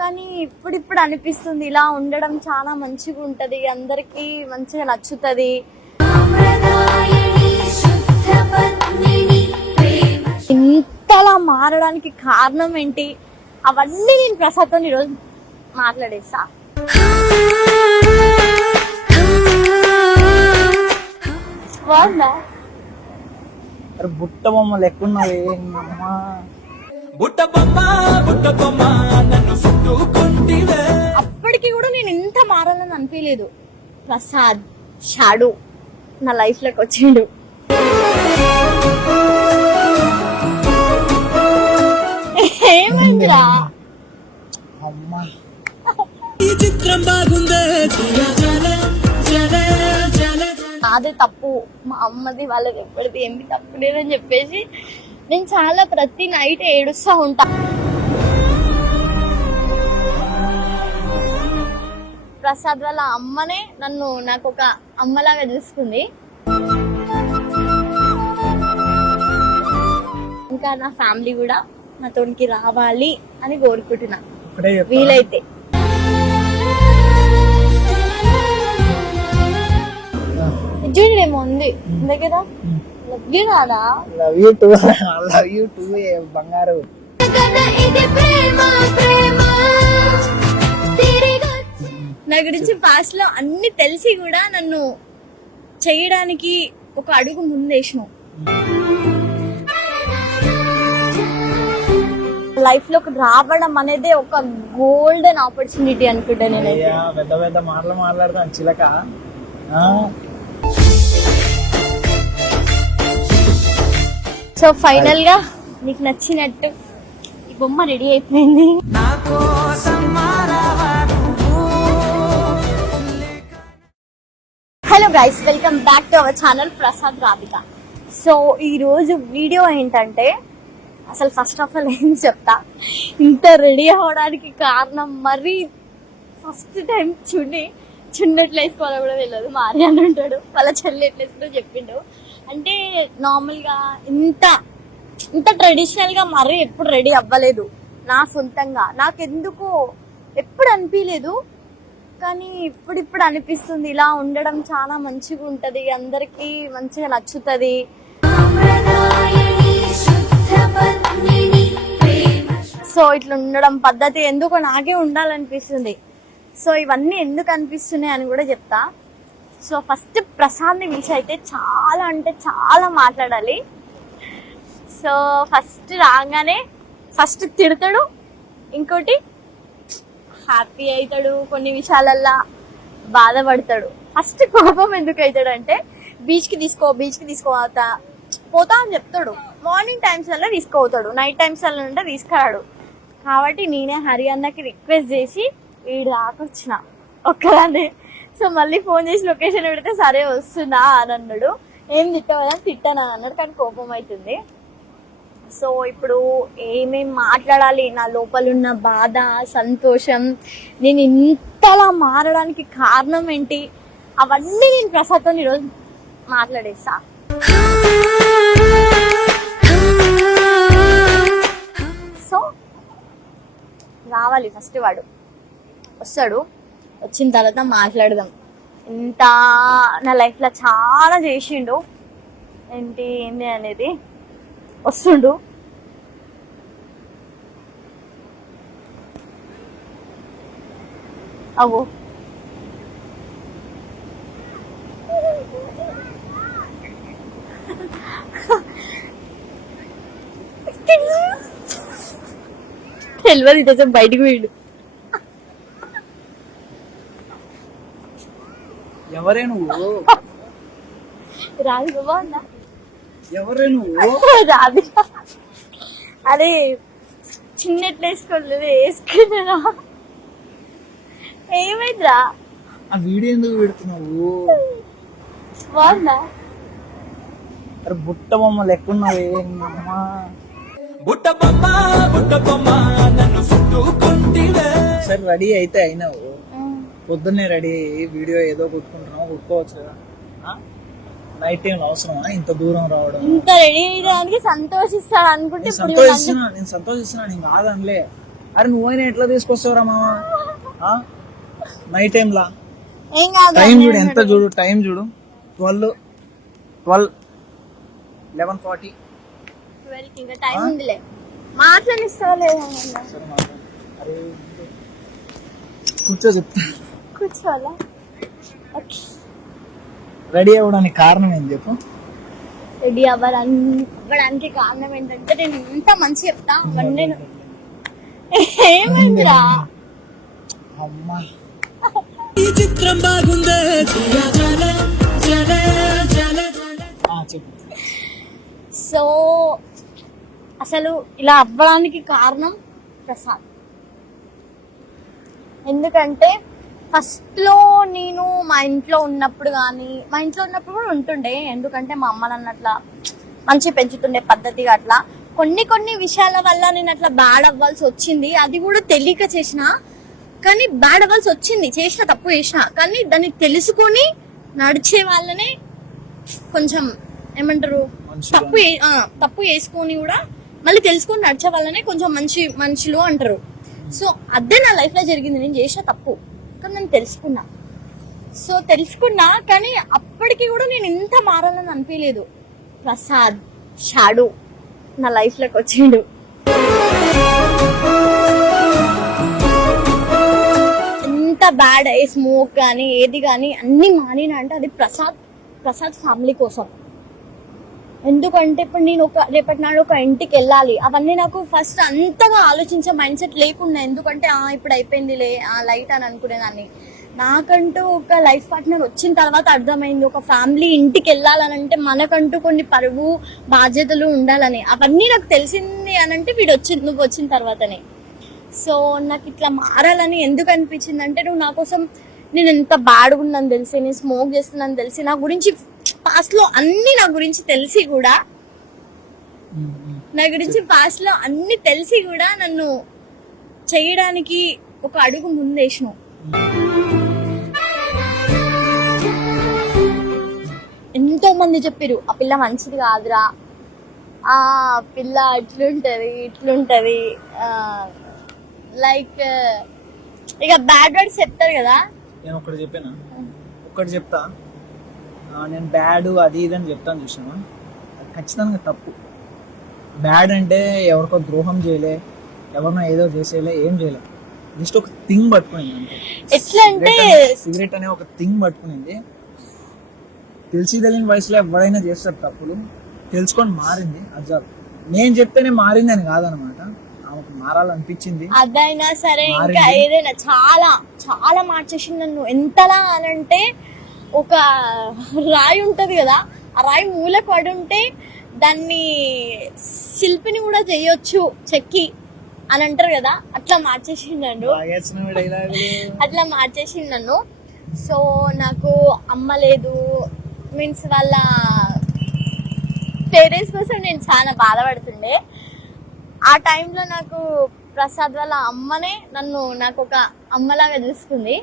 కానీ ఇప్పుడు అనిపిస్తుంది ఇలా ఉండడం చాలా మంచిగా ఉంటది, అందరికి మంచిగా నచ్చుతది. ఇంతలా మారడానికి కారణం ఏంటి అవన్నీ నేను ప్రసాద్తో ఈరోజు మాట్లాడేస్తా. బాగుందా? బుట్ట బొమ్మ లెక్కున్నది అప్పటికి కూడా నేను ఎంత మారాలని అనిపించలేదు. ప్రసాద్ షాడు నా లైఫ్ లోకి వచ్చిండు. ఏమైందిరా? అమ్మా నాదే తప్పు, మా అమ్మది వాళ్ళది ఎప్పటిది ఏమి తప్పు లేదని చెప్పేసి నేను చాలా ప్రతి నైట్ ఏడుస్తూ ఉంటా. ప్రసాద్ వాళ్ళ అమ్మనే నాకు ఒక అమ్మలాగా చూసుకుంది. ఇంకా నా ఫ్యామిలీ కూడా నాతోనికి రావాలి అని కోరుకుంటున్నా వీలైతే. చూడేమో ఉంది దగ్గర. లవ్ యూ నాదా. Love you two. Love you two బంగారు. నా గురించి పాస్ట్ లో అన్ని తెలిసి కూడా నన్ను చేయడానికి ఒక అడుగు ముందేసినావు. లైఫ్ లోకి రావడం అనేది ఒక గోల్డెన్ ఆపర్చునిటీ అనుకుంటా నేను. పెద్ద పెద్ద మాటలు మాట్లాడతాను చిలక. సో ఫైనల్ గా నీకు నచ్చినట్టు ఈ బొమ్మ రెడీ అయిపోయింది. Hello guys, welcome back to our channel Prasad Radhika. So ఈ రోజు వీడియో ఏంటంటే, అసలు ఫస్ట్ ఆఫ్ ఆల్ ఏం చెప్తా, ఇంత రెడీ అవ్వడానికి కారణం మరి ఫస్ట్ టైం చున్నట్లు వేసుకోవాలో కూడా తెలియదు. మా ఆర్యన్ ఉంటాడు, వాళ్ళ చెల్లి ఎట్లా వేసుకుంటో చెప్పిండు. అంటే నార్మల్గా ఇంత ట్రెడిషనల్ గా మరీ ఎప్పుడు రెడీ అవ్వలేదు నా సొంతంగా. నాకెందుకో ఎప్పుడు అనిపించలేదు, కానీ ఇప్పుడు అనిపిస్తుంది ఇలా ఉండడం చాలా మంచిగా ఉంటది, అందరికి మంచిగా నచ్చుతది. సో ఇట్లా ఉండడం పద్ధతి ఎందుకో నాకే ఉండాలనిపిస్తుంది. సో ఇవన్నీ ఎందుకు అనిపిస్తున్నాయి అని కూడా చెప్తా. సో ఫస్ట్ ప్రసాద్ని పిలిచి అయితే చాలా అంటే చాలా మాట్లాడాలి. సో ఫస్ట్ రాగానే ఫస్ట్ తిడతాడు, ఇంకోటి హ్యాపీ అవుతాడు, కొన్ని విషయాలల్లా బాధపడతాడు. ఫస్ట్ కోపం ఎందుకు అవుతాడు అంటే, బీచ్కి తీసుకో పోతా అని చెప్తాడు. మార్నింగ్ టైమ్స్ వల్ల తీసుకోతాడు, నైట్ టైమ్స్ వల్ల ఉంటే తీసుకురాడు. కాబట్టి నేనే హరియన్నకి రిక్వెస్ట్ చేసి వీడు దాకొచ్చిన ఒక్కదాన్ని. సో మళ్ళీ ఫోన్ చేసి లొకేషన్ పెడితే సరే వస్తున్నా అని అన్నాడు. ఏం తిట్టవని తిట్టాను అన్నాడు, కానీ కోపం అవుతుంది. సో ఇప్పుడు ఏమేం మాట్లాడాలి, నా లోపలున్న బాధ, సంతోషం, నేను ఇంతలా మారడానికి కారణం ఏంటి అవన్నీ నేను ప్రసాద్తో ఈరోజు మాట్లాడేస్తా. సో రావాలి ఫస్ట్, వాడు వస్తాడు, వచ్చిన తర్వాత మాట్లాడదాం. ఇంత నా లైఫ్లో చాలా చేసిండు, ఏంటి అనేది. వస్తుండు, అవో తెలియదు, కొంచెం బయటకు పోయిండు. ఎవరే నువ్వు? రాధిక బాగుందా? ఎవరే నువ్వు? రాధిక. అరే చిన్నట్లు వేసుకోలేదు, వేసుకున్నా. ఏమైందిరా? ఆ వీడియో ఎందుకు పెడుతున్నావు? బాగుందా? అరే బుట్ట బొమ్మ లెక్కున్నది. సరే రెడీ అయితే అయినావు, పొద్దున్నే రెడీ అయ్యి వీడియో ఏదో కొట్టుకుంటున్నావు, కొట్టుకోవచ్చు కదా. నైట్ టైం అవసరమా ఇంత దూరం రావడం? ఇంత రెడీ అయ్యడానికి సంతోషిస్తాడు అనుకుంటే నేను సంతోషిస్తున్నా, నేను కాదనిలే. అరే నువ్వైనా ఎట్లా తీసుకొస్తావురా మామ నైట్ టైంలా ఏం కాదు టైం చూడు ఎంత చూడు టైం చూడు 11:40 ఇంకా టైం ఉందిలే మాట్లాడిస్తావా లేదా సరే మాట్లాడు. అరే కూర్చో చెప్తా కూర్చోవాలా రెడీ అవ్వడానికి కారణం ఏంటి చెప్పు రెడీ అవ్వడానికి కారణం ఏంటంటే నేను ఇంత మంచి చెప్తా అవన్నీ ఏమైందిరా అమ్మా చిత్రం బాగుందే చెప్పు సో అసలు ఇలా అవ్వడానికి కారణం ప్రసాద్. ఎందుకంటే ఫస్ట్ లో నేను మా ఇంట్లో ఉన్నప్పుడు కూడా ఉంటుండే. ఎందుకంటే మా అమ్మ నన్ను అట్లా మంచి పెంచుతుండే పద్ధతిగా. అట్లా కొన్ని విషయాల వల్ల నేను అట్లా బ్యాడ్ అవ్వాల్సి వచ్చింది. అది కూడా తెలియక చేసిన, కానీ బ్యాడ్ అవ్వాల్సి వచ్చింది. తప్పు చేసిన, కానీ దాన్ని తెలుసుకొని నడిచే వాళ్ళనే కొంచెం ఏమంటారు, తప్పు చేసుకొని కూడా మళ్ళీ తెలుసుకొని నడిచే వాళ్ళనే కొంచెం మంచి మనుషులు అంటారు. సో అదే నా లైఫ్ లో జరిగింది. నేను చేసిన తప్పు కానీ నేను తెలుసుకున్నా. కానీ అప్పటికి కూడా నేను ఇంత మారాలని అనిపించలేదు. ప్రసాద్ షాడు నా లైఫ్ లోకి వచ్చిండు. ఎంత బ్యాడ్ స్మోక్ కానీ ఏది కానీ అన్ని మానినా అంటే అది ప్రసాద్ ఫ్యామిలీ కోసం. ఎందుకంటే ఇప్పుడు నేను రేపటి నాడు ఒక ఇంటికి వెళ్ళాలి, అవన్నీ నాకు ఫస్ట్ అంతగా ఆలోచించే మైండ్ సెట్ లేకుండా. ఎందుకంటే ఇప్పుడు అయిపోయిందిలే లైట్ అని అనుకునేదాన్ని. నాకంటూ ఒక లైఫ్ పార్ట్నర్ వచ్చిన తర్వాత అర్థమైంది, ఒక ఫ్యామిలీ ఇంటికి వెళ్ళాలని అంటే మనకంటూ కొన్ని పరువు బాధ్యతలు ఉండాలని. అవన్నీ నాకు తెలిసింది అని అంటే నువ్వు వచ్చిన తర్వాతనే. సో నాకు ఇట్లా మారాలని ఎందుకు అనిపించింది అంటే, నువ్వు నా కోసం, నేను ఎంత బ్యాడ్గా ఉన్నాను తెలిసి, నేను స్మోక్ చేస్తున్నాను తెలిసి, నా గురించి పాస్ట్ లో అన్ని నా గురించి తెలిసి కూడా నన్ను చేయడానికి ఒక అడుగు ముందేసినావు. ఎంతో మంది చెప్పారు ఆ పిల్ల మంచిది కాదురా, ఆ పిల్ల ఇట్లుంటది లైక్ ఇక బ్యాడ్ వర్డ్స్ చెప్తారు కదా. నేను ఒక్కటి చెప్తా, నేను బ్యాడ్ అది ఇది అని చెప్తాను చూసావా, అది ఖచ్చితంగా తప్పు. బ్యాడ్ అంటే ఎవరికో ద్రోహం చేయలే, ఎవరినో ఏదో చేసేలే, ఏం చేయలే, జస్ట్ ఒక థింగ్ పట్టుకునింది అంటే. ఎట్లా అంటే సిగరెట్ అనే ఒక థింగ్ పట్టుకునింది. తెలిసి తెలియని వయసులో ఎవరైనా చేస్తారు తప్పులు, తెలుసుకొని మారింది. అది నేను చెప్తేనే మారింది అని కాదనమాట, ఆమెకు మారాలనిపించింది. అదైనా సరే ఇంకా ఏదైనా చాలా చాలా మార్చేసింది నన్ను. ఎంతలా అనంటే, ఒక రాయి ఉంటది కదా, ఆ రాయి మూల పడి ఉంటే దాన్ని శిల్పిని కూడా చేయొచ్చు చెక్కి అని అంటారు కదా, అట్లా మార్చేసింది నన్ను. సో నాకు అమ్మ లేదు, మీన్స్ వాళ్ళ పేరెంట్స్ కోసం నేను చాలా బాధపడుతుండే. ఆ టైంలో నాకు ప్రసాద్ వాళ్ళ అమ్మనే నాకు ఒక అమ్మలాగా చూసుకుంది.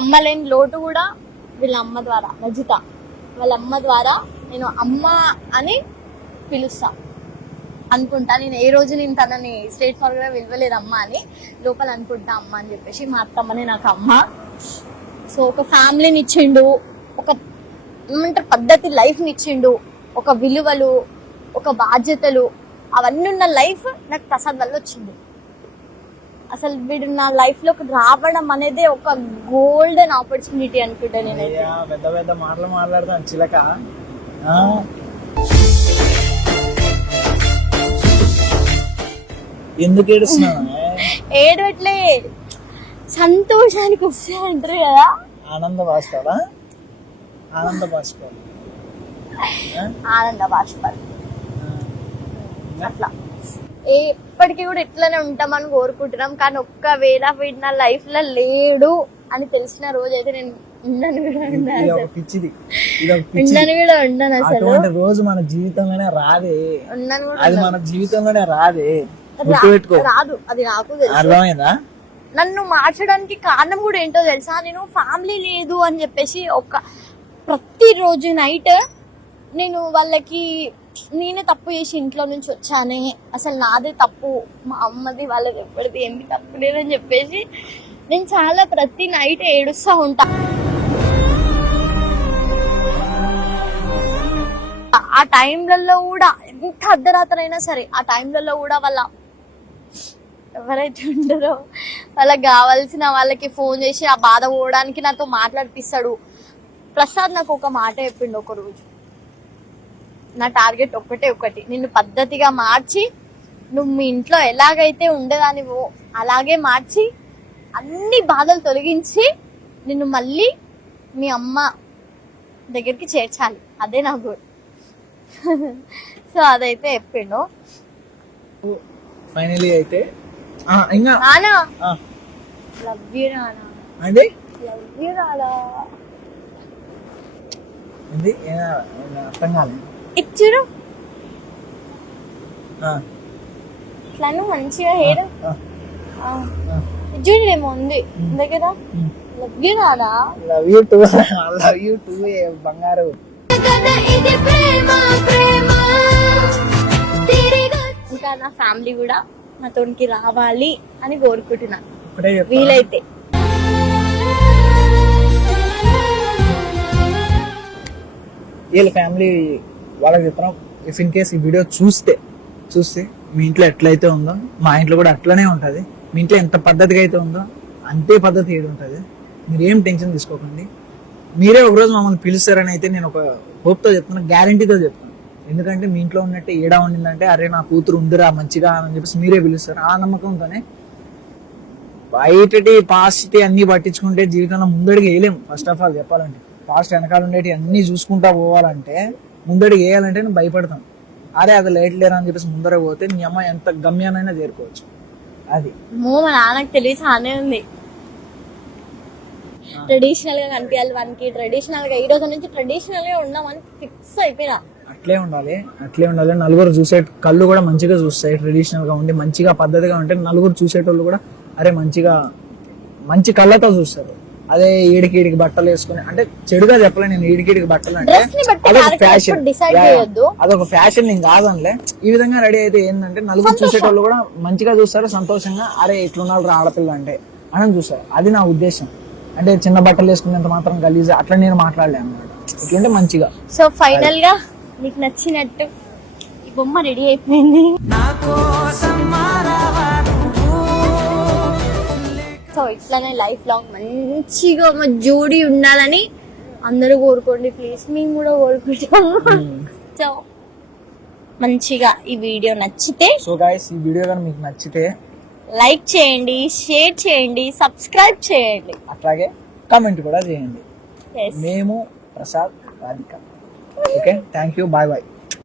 అమ్మ లేని లోటు కూడా వీళ్ళ అమ్మ ద్వారా, రజిత వాళ్ళ అమ్మ ద్వారా నేను అమ్మ అని పిలుస్తా అనుకుంటా. నేను ఏ రోజు నేను తనని స్ట్రేట్ ఫార్వర్డ్ గా విలువలేదు అమ్మ అని, లోపల అనుకుంటా అమ్మ అని చెప్పేసి. మా అత్తమ్మనే నాకు అమ్మ. సో ఒక ఫ్యామిలీని ఇచ్చిండు, ఒక ఏమంటారు పద్ధతి లైఫ్ని ఇచ్చిండు, ఒక విలువలు, ఒక బాధ్యతలు, అవన్నీ ఉన్న లైఫ్ నాకు ప్రసాద్ వల్ల వచ్చింది. అసలు వీడు నా లైఫ్ లోకి రావడం అనేది ఒక గోల్డెన్ ఆపర్చునిటీ అనుకుంటా. నేను పెద్ద పెద్ద మాటలు మాట్లాడతాను చిలక. ఎందుకు ఏడుస్తున్నావు? ఏడవట్లే, సంతోషానికి వస్తే అంటారు కదా, ఆనంద బాష్పాలా, ఆనంద బాష్పాలు అట్లా ఎప్పటికీ కూడా ఇట్లానే ఉంటామని కోరుకుంటున్నాం. కానీ ఒక్కవేళ వీడు నా లైఫ్ లో లేడు అని తెలిసిన రోజు అయితే నేను ఉండను కూడా ఉండను అసలు. రోజు మన జీవితంలోనే రాదే, ఉండను కూడా అది మన జీవితంలోనే రాదే, రాదు. అది నాకు తెలుసు. అర్థమైందా? నన్ను మార్చడానికి కారణం కూడా ఏంటో తెలుసా? నేను ఫ్యామిలీ లేదు అని చెప్పేసి ప్రతిరోజు నైట్ నేను వాళ్ళకి నేనే తప్పు చేసి ఇంట్లో నుంచి వచ్చానే, అసలు నాదే తప్పు, మా అమ్మది వాళ్ళది ఎవరిది ఏమి తప్పు లేదని చెప్పేసి నేను చాలా ప్రతి నైట్ ఏడుస్తూ ఉంటా. ఆ టైంలలో కూడా ఎంత అర్ధరాత్రి అయినా సరే ఆ టైంలలో కూడా వాళ్ళ ఎవరైతే ఉంటారో వాళ్ళకి కావాల్సిన వాళ్ళకి ఫోన్ చేసి ఆ బాధ పోవడానికి నాతో మాట్లాడిపిస్తాడు. ప్రసాద్ నాకు ఒక మాట చెప్పిండు ఒక రోజు, నా టార్గెట్ ఒకటి, నిన్ను పద్ధతిగా మార్చి నువ్వు మీ ఇంట్లో ఎలాగైతే ఉండేదానివో అలాగే మార్చి అన్ని బాధలు తొలగించి నిన్ను మళ్ళీ మీ అమ్మ దగ్గరికి చేర్చాలి, అదే నా గోల్. సో అదైతే చెప్పిండు. ఫైనలీ అయితే ఇంకా నానా లవ్ యూ నానా, అంటే లవ్ యూ నానా. ఇది అర్థం కాలేదు. ఇచ్చురు ఇట్లా మంచిగా హెయిర్ చూడేమో ఉంది దగ్గర. లవ్ యూ నానా. Love you two, love you two బంగారు. ఇంకా నా ఫ్యామిలీ కూడా నాతోనికి రావాలి అని కోరుకుంటున్నా ఒకటే చెప్తా, వీలైతే. వీళ్ళ ఫ్యామిలీ వాళ్ళకి చెప్తాం, ఇఫ్ ఇన్ కేస్ ఈ వీడియో చూస్తే మీ ఇంట్లో ఎట్లయితే ఉందో మా ఇంట్లో కూడా అట్లనే ఉంటుంది. మీ ఇంట్లో ఎంత పద్ధతిగా అయితే ఉందో అంతే పద్ధతి ఏది ఉంటుంది. మీరు ఏం టెన్షన్ తీసుకోకండి. మీరే ఒకరోజు మమ్మల్ని పిలుస్తారని అయితే నేను ఒక హోప్తో చెప్తాను, గ్యారంటీతో చెప్తాను. ఎందుకంటే మీ ఇంట్లో ఉన్నట్టే ఏడా ఉండిందంటే అరే నా కూతురు ఉందిరా మంచిగా అని చెప్పేసి మీరే పిలుస్తారు. ఆ నమ్మకంతోనే బయటటి పాస్ట్ అన్ని పట్టించుకుంటే జీవితంలో ముందడికి వేయలేము. ఫస్ట్ ఆఫ్ ఆల్ చెప్పాలంటే పాస్ట్ వెనకాల ఉండేటి అన్ని చూసుకుంటా పోవాలంటే ముందడికి వేయాలంటే నేను భయపడతాను. అరే అది లైట్ లేరా అని చెప్పేసి ముందర పోతే నీ అమ్మ ఎంత గమ్యానైనా చేరుకోవచ్చు. అది మా నాన్నకు తెలిసి అనే ఉంది, ట్రెడిషనల్ గా కనిపించాలి వానికి, ట్రెడిషనల్ గా ఈ రోజు నుంచి ట్రెడిషనల్ గా ఉందామని ఫిక్స్ అయిపోయినా. అట్లే ఉండాలి. నలుగురు చూసే కళ్ళు కూడా మంచిగా చూస్తాయి. ట్రెడిషనల్ గా ఉండి మంచిగా పద్ధతిగా ఉంటే నలుగురు చూసేటోళ్ళు కూడా అరే మంచి కళ్ళతో చూస్తారు. అదే ఈడికి బట్టలు వేసుకుని, అంటే చెడుగా చెప్పలే నేను, ఈడికి బట్టలు అంటే అదొక ఫ్యాషన్, అదొక ఫ్యాషన్ నేను కాదనిలే. ఈ విధంగా రెడీ అయితే ఏంటంటే నలుగురు చూసేటోళ్ళు కూడా మంచిగా చూస్తారు, సంతోషంగా అరే ఇట్లున్నారు ఆడపిల్ల అంటే అని చూస్తారు. అది నా ఉద్దేశం. అంటే చిన్న బట్టలు వేసుకునేంత మాత్రం గలీజ్ అట్లా నేను మాట్లాడలే అన్నమాట. ఇట్లుంటే మంచిగా. సో ఫైనల్ గా నీకు నచ్చినట్టు ఈ బొమ్మ రెడీ అయిపోయింది. సో ఇట్లానే లైఫ్ లాంగ్ మంచిగా మా జోడీ ఉండాలని అందరూ కోరుకోండి ప్లీజ్, మేము కూడా కోరుకుంటాము. సో మంచిగా ఈ వీడియో నచ్చితే, సో గైస్ ఈ వీడియో కానీ మీకు నచ్చితే లైక్ చేయండి, షేర్ చేయండి, సబ్స్క్రైబ్ చేయండి, అట్లాగే కామెంట్ కూడా చేయండి. Yes. మేము Prasad Radhika. Okay, thank you, bye bye.